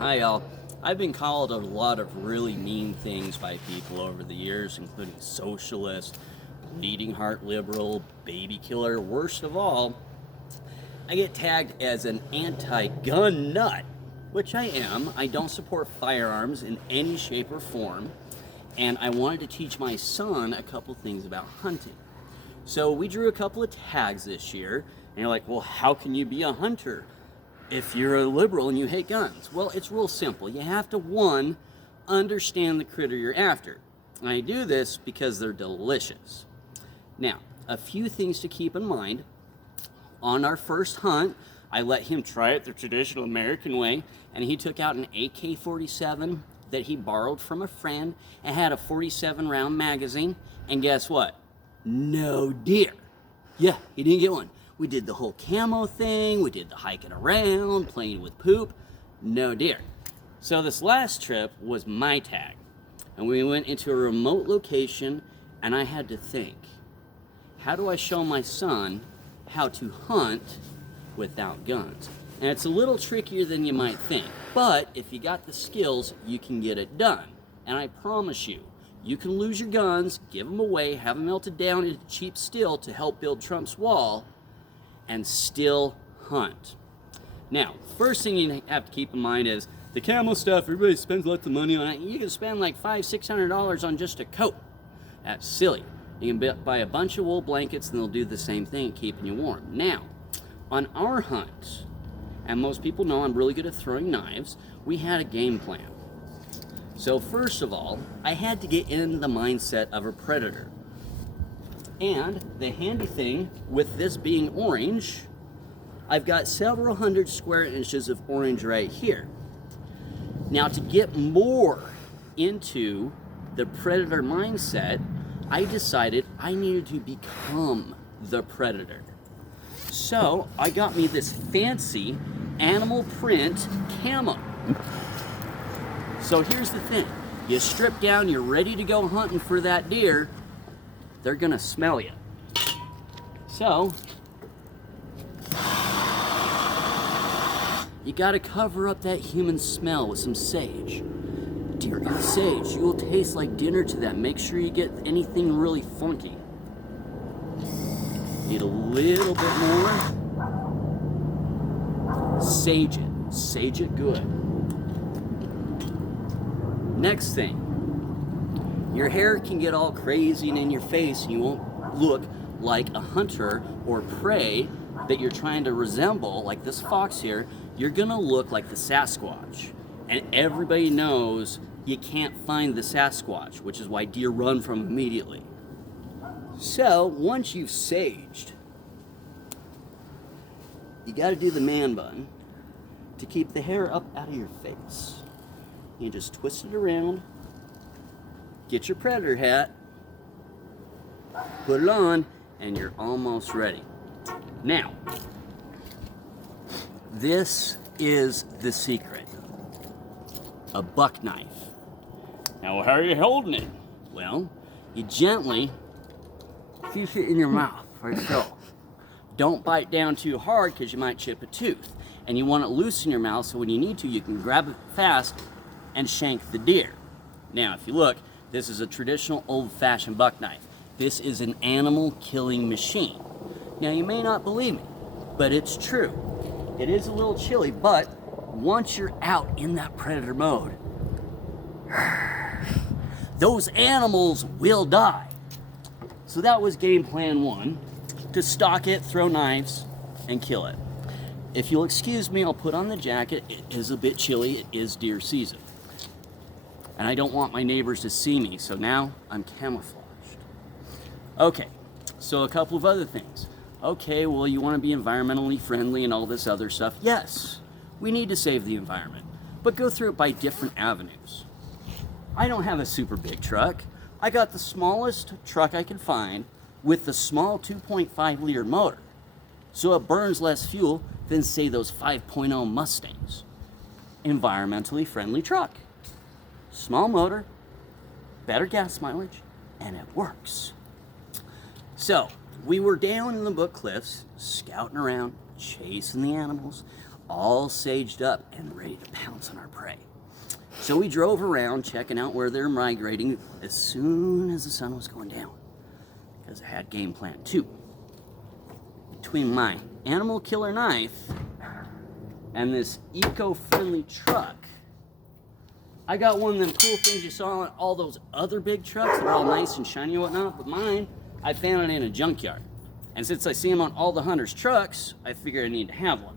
Hi, y'all. I've been called a lot of really mean things by people over the years, including socialist, bleeding heart liberal, baby killer. Worst of all, I get tagged as an anti-gun nut, which I am. I don't support firearms in any shape or form, and I wanted to teach my son a couple things about hunting. So we drew a couple of tags this year, and you're like, well, how can you be a hunter if you're a liberal and you hate guns? Well, it's real simple. You have to, one, understand the critter you're after. And I do this because they're delicious. Now, a few things to keep in mind. On our first hunt, I let him try it the traditional American way, and he took out an AK-47 that he borrowed from a friend and had a 47 round magazine, and guess what? No deer. Yeah, he didn't get one. We did the whole camo thing, we did the hiking around, playing with poop, no deer. So this last trip was my tag, and we went into a remote location, and I had to think, how do I show my son how to hunt without guns? And it's a little trickier than you might think, but if you got the skills, you can get it done. And I promise you, you can lose your guns, give them away, have them melted down into cheap steel to help build Trump's wall, and still hunt. Now, first thing you have to keep in mind is the camo stuff, everybody spends lots of money on it. You can spend like $500-600 on just a coat. That's silly. You can buy a bunch of wool blankets and they'll do the same thing, keeping you warm. Now, on our hunt, and most people know I'm really good at throwing knives, we had a game plan. So first of all, I had to get in the mindset of a predator. And the handy thing with this being orange, I've got several hundred square inches of orange right here. Now, to get more into the predator mindset, I decided I needed to become the predator. So I got me this fancy animal print camo. So here's the thing. You strip down, you're ready to go hunting for that deer, they're gonna smell you. So, you gotta cover up that human smell with some sage. Deer eat sage, you will taste like dinner to them. Make sure you get anything really funky. Need a little bit more. Sage it good. Next thing, your hair can get all crazy and in your face and you won't look like a hunter or prey that you're trying to resemble, like this fox here. You're gonna look like the Sasquatch. And everybody knows you can't find the Sasquatch, which is why deer run from them immediately. So, once you've saged, you gotta do the man bun to keep the hair up out of your face. You just twist it around, get your predator hat, put it on, and you're almost ready. Now, this is the secret. A buck knife. Now, how are you holding it? Well, you gently fish it in your mouth, like so. Don't bite down too hard because you might chip a tooth. And you want it loose in your mouth so when you need to, you can grab it fast and shank the deer. Now, if you look, this is a traditional old-fashioned buck knife. This is an animal killing machine. Now, you may not believe me, but it's true. It is a little chilly, but once you're out in that predator mode, those animals will die. So that was game plan one, to stalk it, throw knives, and kill it. If you'll excuse me, I'll put on the jacket. It is a bit chilly. It is deer season. And I don't want my neighbors to see me, so now I'm camouflaged. Okay, so a couple of other things. Okay, well, you want to be environmentally friendly and all this other stuff. Yes, we need to save the environment, but go through it by different avenues. I don't have a super big truck. I got the smallest truck I could find with the small 2.5 liter motor. So it burns less fuel than, say, those 5.0 Mustangs. Environmentally friendly truck. Small motor, better gas mileage, and it works. So, we were down in the Book Cliffs, scouting around, chasing the animals. all saged up and ready to pounce on our prey. So we drove around checking out where they're migrating as soon as the sun was going down, because I had game plan 2. Between my animal killer knife and this eco-friendly truck, I got one of them cool things you saw on all those other big trucks that are all nice and shiny and whatnot, but mine, I found it in a junkyard. And since I see them on all the hunters' trucks, I figured I need to have one.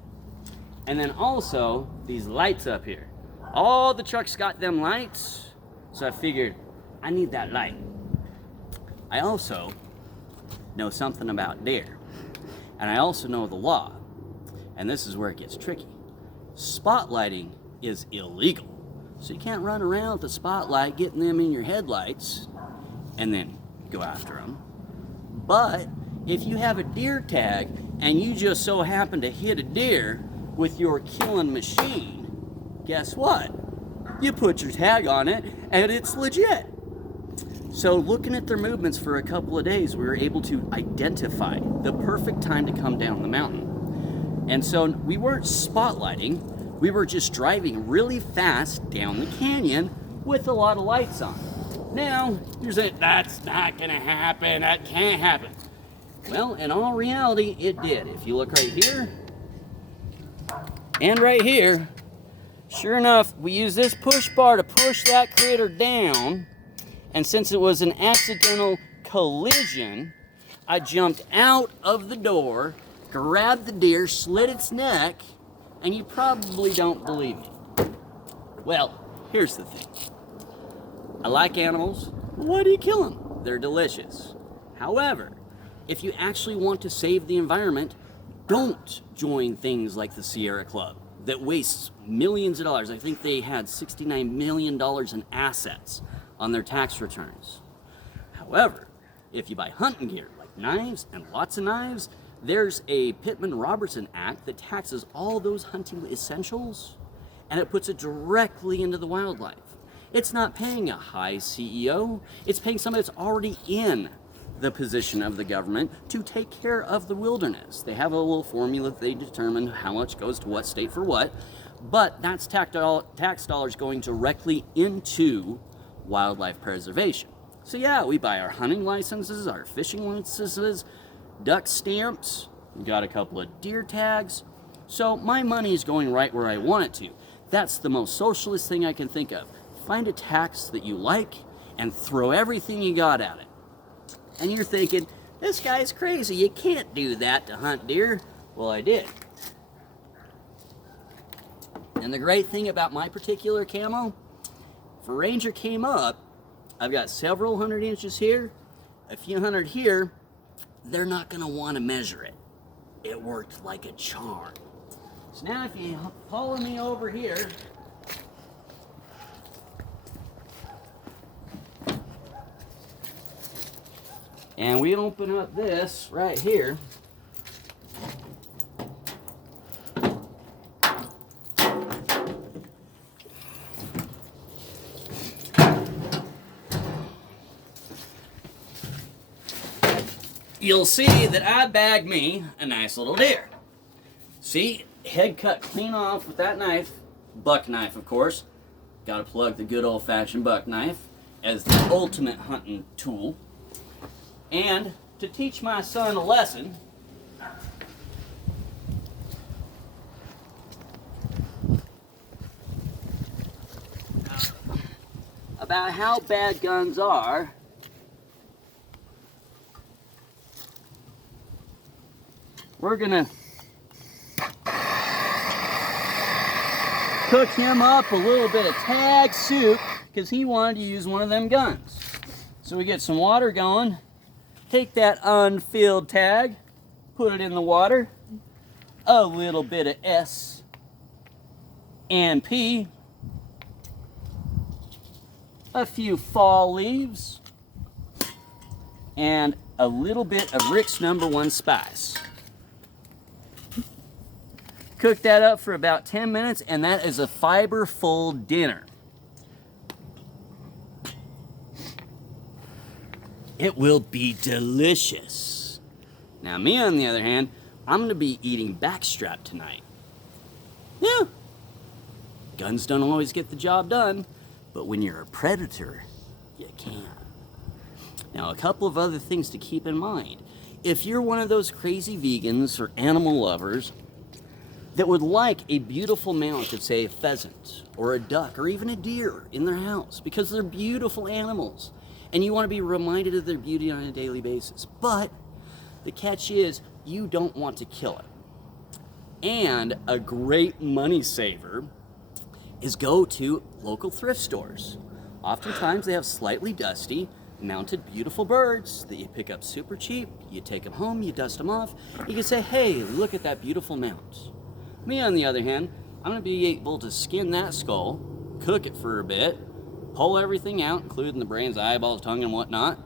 And then also, these lights up here. All the trucks got them lights, so I figured I need that light. I also know something about deer, and I also know the law, and this is where it gets tricky. Spotlighting is illegal, so you can't run around with the spotlight getting them in your headlights and then go after them. But if you have a deer tag and you just so happen to hit a deer with your killing machine, guess what? You put your tag on it and it's legit. So looking at their movements for a couple of days, we were able to identify the perfect time to come down the mountain. And so we weren't spotlighting, we were just driving really fast down the canyon with a lot of lights on. Now, you're saying, that's not gonna happen, that can't happen. Well, in all reality, it did. If you look right here, and right here, sure enough, we used this push bar to push that critter down, and since it was an accidental collision, I jumped out of the door, grabbed the deer, slit its neck, and you probably don't believe me. Well, here's the thing. I like animals. Why do you kill them? They're delicious. However, if you actually want to save the environment, don't join things like the Sierra Club that wastes millions of dollars. I think they had $69 million in assets on their tax returns. However, if you buy hunting gear like knives and lots of knives, there's a Pittman-Robertson Act that taxes all those hunting essentials, and it puts it directly into the wildlife. It's not paying a high CEO, it's paying somebody that's already in the position of the government to take care of the wilderness. They have a little formula that they determine how much goes to what state for what, but that's tax dollars going directly into wildlife preservation. So yeah, we buy our hunting licenses, our fishing licenses, duck stamps, we got a couple of deer tags, so my money is going right where I want it to. That's the most socialist thing I can think of. Find a tax that you like and throw everything you got at it. And you're thinking, this guy's crazy, you can't do that to hunt deer. Well, I did. And the great thing about my particular camo, if a ranger came up, I've got several hundred inches here, a few hundred here, they're not gonna wanna measure it. It worked like a charm. So now if you follow me over here, and we open up this right here, you'll see that I bagged me a nice little deer. See, head cut clean off with that knife, buck knife of course. Gotta plug the good old-fashioned buck knife as the ultimate hunting tool. And to teach my son a lesson, about how bad guns are, we're gonna cook him up a little bit of tag soup because he wanted to use one of them guns. So we get some water going. Take that unfilled tag, put it in the water, a little bit of S and P, a few fall leaves, and a little bit of Rick's #1 spice. Cook that up for about 10 minutes, and that is a fiber-full dinner. It will be delicious. Now me, on the other hand, I'm gonna be eating backstrap tonight. Yeah, guns don't always get the job done, but when you're a predator, you can. Now, a couple of other things to keep in mind. If you're one of those crazy vegans or animal lovers that would like a beautiful mount of, say, a pheasant or a duck or even a deer in their house because they're beautiful animals and you want to be reminded of their beauty on a daily basis, but the catch is you don't want to kill it. And a great money saver is go to local thrift stores. Oftentimes they have slightly dusty, mounted beautiful birds that you pick up super cheap. You take them home, you dust them off. You can say, hey, look at that beautiful mount. Me, on the other hand, I'm going to be able to skin that skull, cook it for a bit, pull everything out, including the brains, eyeballs, tongue, and whatnot,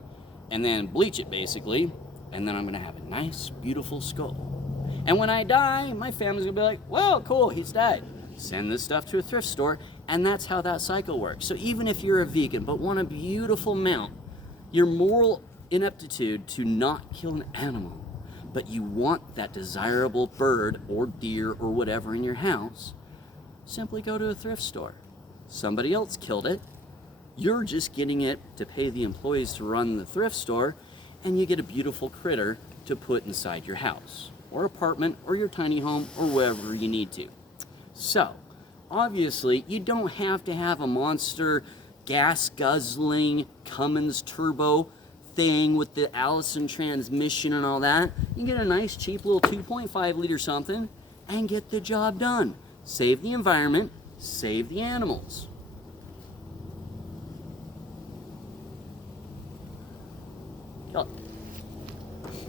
and then bleach it basically, and then I'm going to have a nice, beautiful skull. And when I die, my family's going to be like, well, cool, he's died. Send this stuff to a thrift store, and that's how that cycle works. So even if you're a vegan but want a beautiful mount, your moral ineptitude to not kill an animal, but you want that desirable bird or deer or whatever in your house, simply go to a thrift store. Somebody else killed it. You're just getting it to pay the employees to run the thrift store, and you get a beautiful critter to put inside your house or apartment or your tiny home or wherever you need to. So, obviously, you don't have to have a monster gas-guzzling Cummins turbo thing with the Allison transmission and all that. You can get a nice, cheap little 2.5 liter something and get the job done. Save the environment, save the animals.